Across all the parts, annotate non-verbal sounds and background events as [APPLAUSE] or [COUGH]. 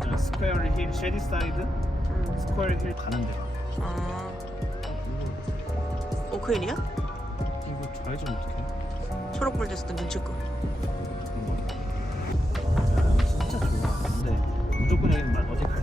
그 스퀘어 힐 쉐디 사이드 응. 스퀘어 힐 가는 데가 아. 오크힐이야? 이거 좌회전 어떻게 초록불 됐을 때 눈치 끄. 야 진짜 좋아 근데 무조건 여기는 말 어디 갈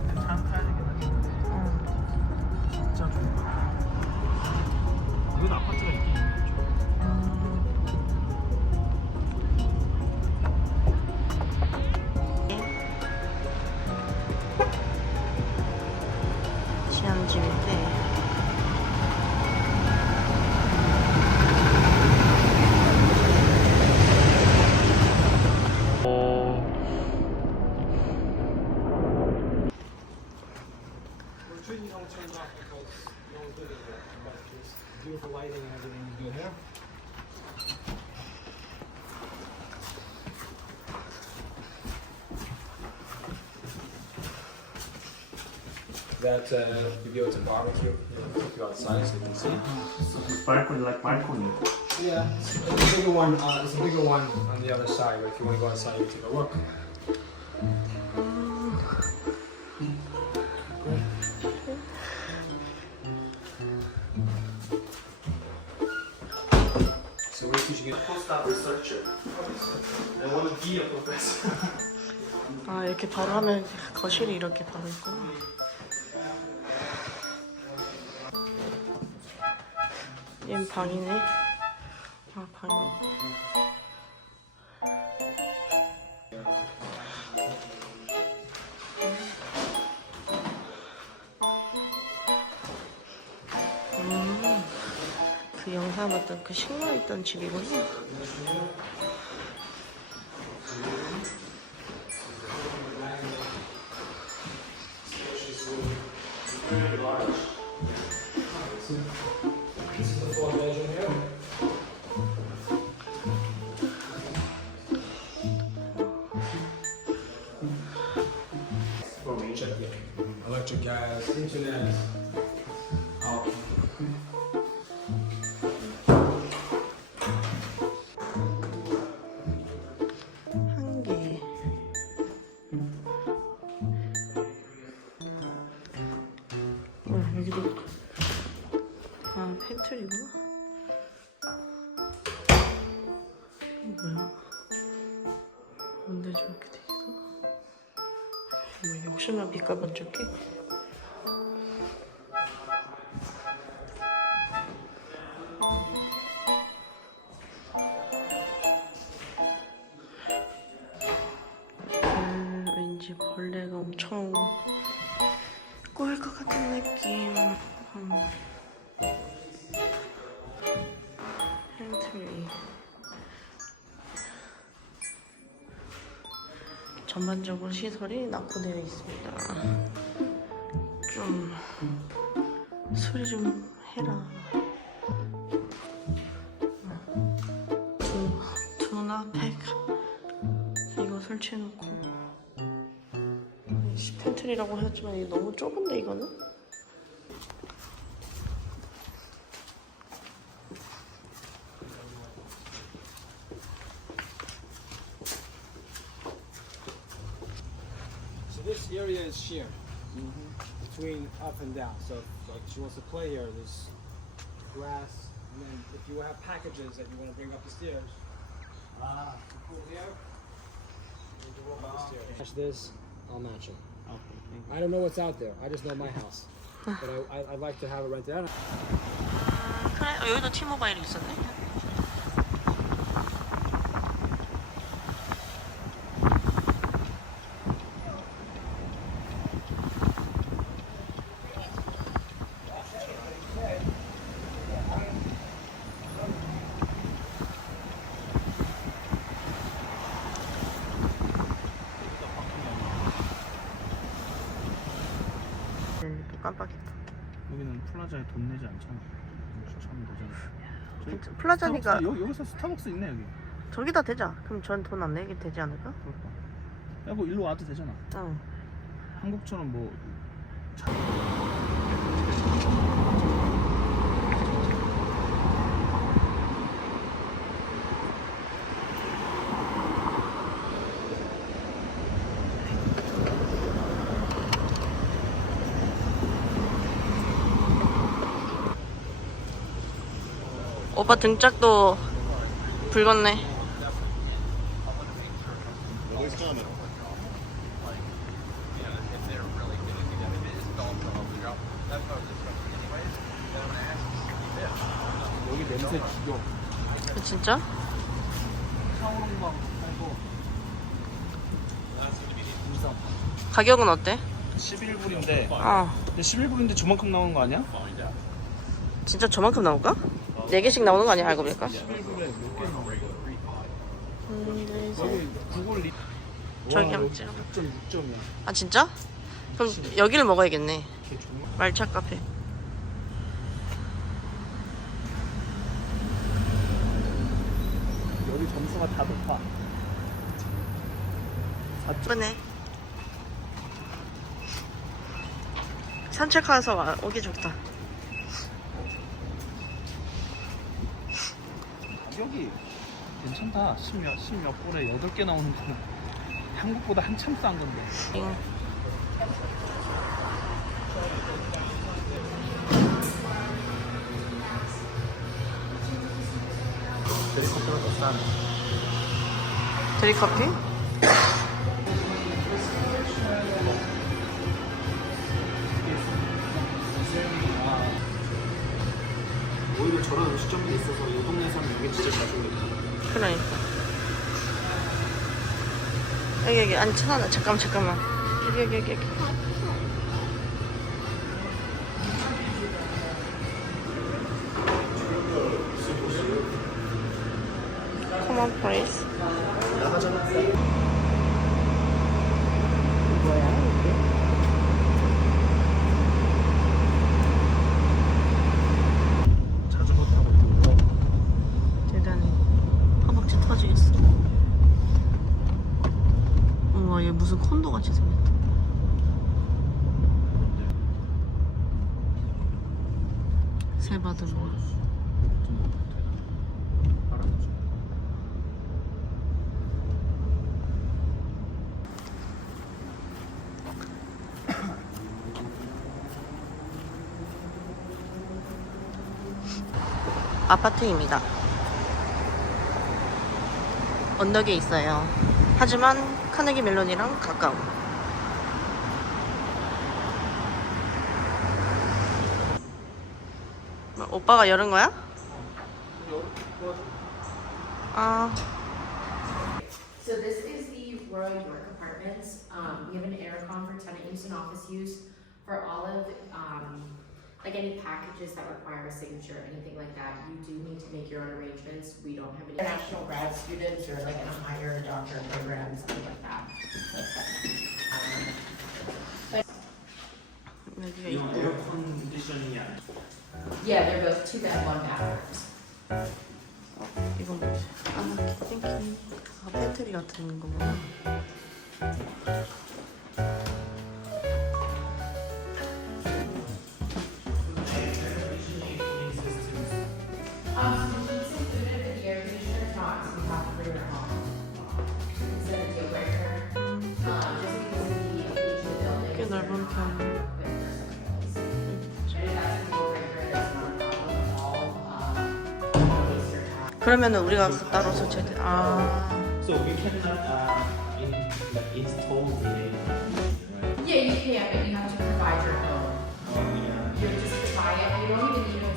Beautiful lighting and everything good here. that uh, if you go to barbecue, you know, take you outside so you can see. balcony like balcony Yeah, it's a bigger one. Uh, it's a bigger one on the other side. But if you want to go outside, you take a look. So we're teaching you post-op researcher. I want to be a professor. 아, 이렇게 바로 하면 거실이 이렇게 바로 있구나. 얘는 방이네. 그 영상 봤던 그 식물 있던 집이구나. 뭐 욕심만 빛깔 번쩍해? 음, 왠지 벌레가 엄청 꼬일 것 같은 느낌. 음. 전반적으로 시설이 낙후되어 있습니다. 좀 수리 좀 해라. 두, 두나팩 이거 설치해놓고 시 팬트리라고 하지만 이게 너무 좁은데 이거는? area is sheer between up and down. So if like she wants to play here, there's grass, and then if you have packages that you want to bring up the stairs, ah, you pull here, and you roll up the stairs. Match this, I'll match it. I don't know what's out there. I just know my house. [LAUGHS] but I, I, I'd like to have it rented out. 그래 어, 여기도 티모바일이 있었네 깜빡했다 여기는 플라자에 돈 내지 않잖아 주차하면 되잖아 진짜 플라자니까 스타벅스, 여기, 여기서 스타벅스 있네 여기 저기다 대자 그럼 전 돈 안 내게 되지 않을까? 그럴까 야뭐 일로 와도 되잖아. 응. 한국처럼 뭐 오빠 등짝도 붉었네. 여기 냄새 죽여. 진짜? 샤오롱방 팔고 가격은 어때? 11불인데 어. 근데 11불인데 저만큼 나오는 거 아니야? 진짜 저만큼 나올까? 4개씩 나오는 거 아니야, 알고 보니까? 11불에 몇개 나오는 거야? 음, 네, 여기 구글 리 저기 와, 한번 여기 찍어. 6.6점이야. 아, 진짜? 그럼 여기를 먹어야겠네. 걔 정말 말차 카페. 여기 점수가 다 높아. 예쁘네. 산책하서 와, 오기 좋다. 가격이 괜찮다. 10몇, 10몇 불에 8개 나오는 거는 한국보다 한참 싼 건데. 응. 드리커피가 더 싸네. 드립커피? 저런 음식점이 있어서 이 동네 사람 여기 진짜 자주 오겠다. 그러니까. 여기, 여기. 아니, 천하나. 잠깐만, 잠깐만. 여기, 여기, 여기. 여기. Common price. 뭐야, 이게? 자전거 타고 있고. 대단해. 허벅지 터지겠어. 우 와, 얘 무슨 콘도 같이 생겼다. 새 받은 거. 아파트입니다. 언덕에 있어요. 하지만 카네기 멜론이랑 가까워. 뭐, 오빠가 열은 거야? 아, So this is the Royal York Apartments. Um, we have an aircon for tenant use and office use. For all of, um, like any packages that require a signature, anything like that, you do need to make your own arrangements. We don't have any. International grad students or like in a higher doctor Yeah, they're both two bed, one bathrooms. 이건 뭐지? 아, 땡큐. 아, 팬트리 같은 거구나. Um, so the heat's included, but the air conditioner is not, so you have to bring your own. It's a deal breaker. Um, just because of the age of the building. 꽤 넓은 편. 그러면은 우리가 따로 설치해. 아, So we cannot uh, in, like, install the right? Yeah, you can, but you have to provide your own. Oh, yeah. You just buy it, you don't even need to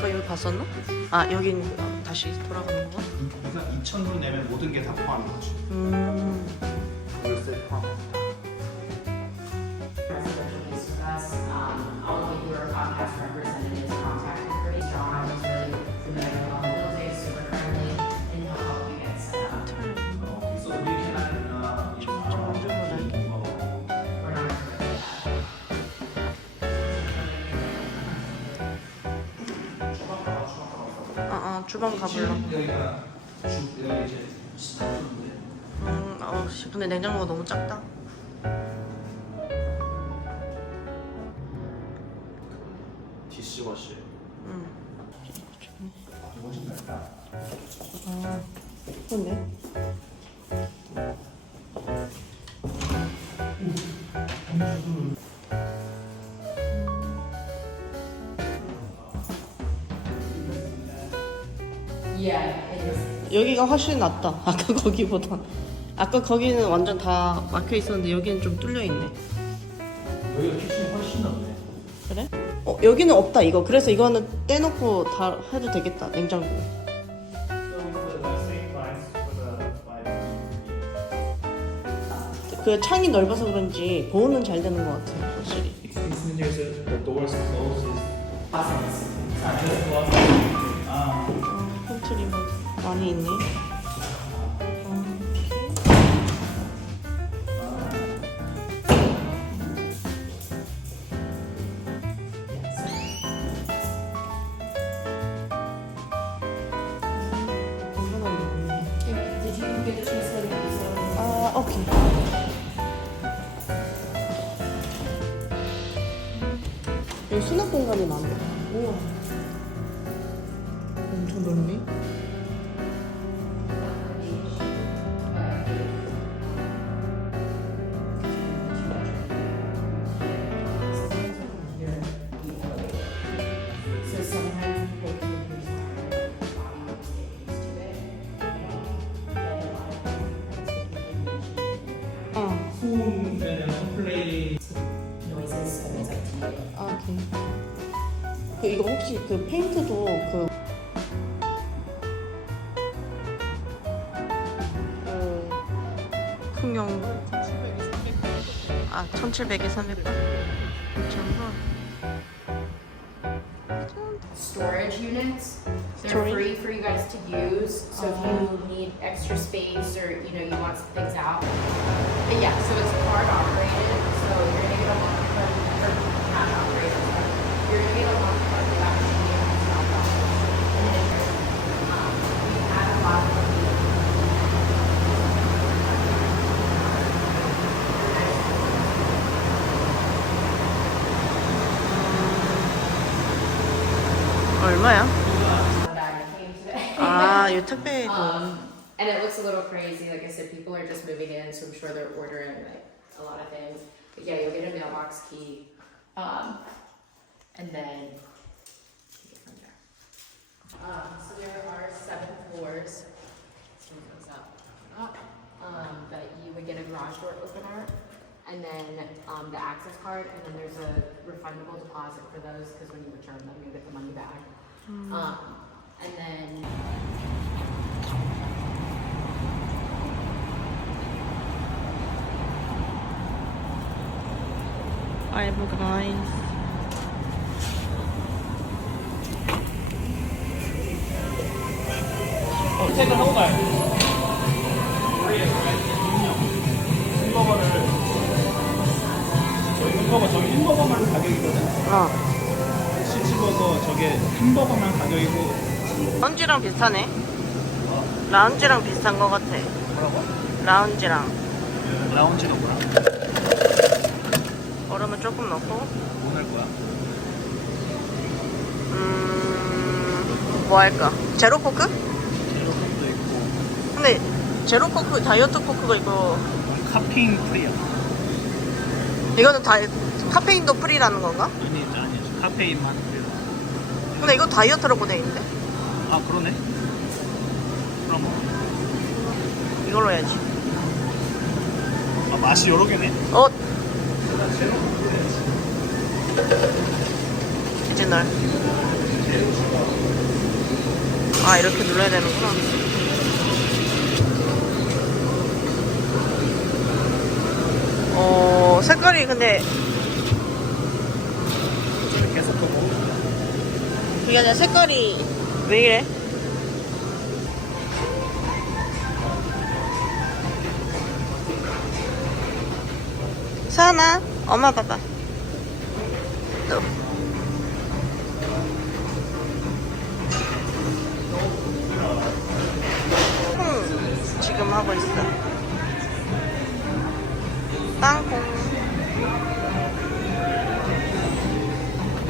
갔었나? 아 여긴 어, 다시 돌아가는 거야? 그러니까 2,000불 내면 모든 게 다 포함인 거지. 음. 월세 포함. 아, 아 주방 가볼라. 여기가 주 여기 이제 스타트인데. 음, 어, 씨, 근데 냉장고가 너무 작다. 디시워시. 음. 훨씬 낫다. 아, 그렇네. Yeah, it is. 여기가 훨씬 낫다. [LAUGHS] 아까 거기보다. 아까 거기는 완전 다 막혀 있었는데 여기는 좀 뚫려 있네. 여기가 키친이 훨씬 낫네. 그래? 어, 여기는 없다 이거. 그래서 이거는 떼놓고 다 해도 되겠다. 냉장고. 그 창이 넓어서 그런지 보온은 잘 되는 것 같아. 확실히. 아, 팬트리 많이 있네. 혹시 그 페인트도 그 그 풍경 아 1700에 300 괜찮아 storage units. They're Storage? free for you guys to use. So if you need extra space or you know you want some things out. But yeah, so it's card operated. So you're gonna get a month card or cash operated. sorry. You're gonna get a month 얼마야? bag [LAUGHS] that came today. 아, 이 택배 그 Um, and it looks a little crazy. Like I said, people are just moving in, so I'm sure they're ordering like a lot of things. But yeah, you'll get a mailbox key, um, and then take it from there. Um, so there are seven floors. This one goes up, up. Um, but you would get a garage door opener, and then um, the access card, and then there's a refundable deposit for those because when you return them, you get the money back. Um, and then 알브 가이스 어, 퇴근하고 가요. 햄버거를 저희 햄버거 저기 햄버거만 가격이거든. 어 치즈버거 저게 햄버거만 가격이고 라운지랑 비슷하네 라운지랑 비슷한 것 같아 뭐라고? 라운지랑 라운지는 뭐야? 얼음을 조금 넣고 뭐 넣을 거야? 음뭐 할까 제로 코크? 제로컵도 있고 근데 제로 코크 다이어트 코크가 있고 카페인 프리야. 이거는 다 카페인도 프리라는 건가? 아니 아니 카페인만 이거 다이어트라고 돼 있는데 아 그러네. 그럼 이걸로 해야지 아, 맛이 여러 개네. 어 오리지널 아 이렇게 눌러야 되는구나. 어 색깔이 근데 그게 아니라 색깔이. 왜 이래? 서연아 엄마 봐봐 또 음, 지금 하고 있어. 땅콩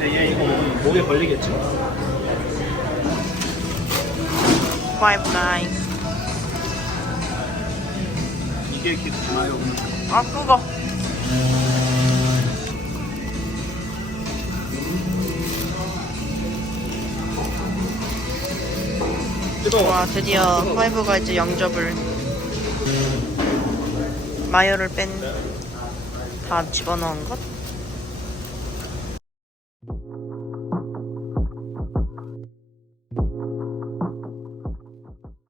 근데 얘 이거 목에 걸리겠지? 파이브 가이즈 이게 이렇게 나요. 아 뜨거워. 와 드디어 파이브 가이즈 영접을 마요를 뺀 다 집어넣은 것?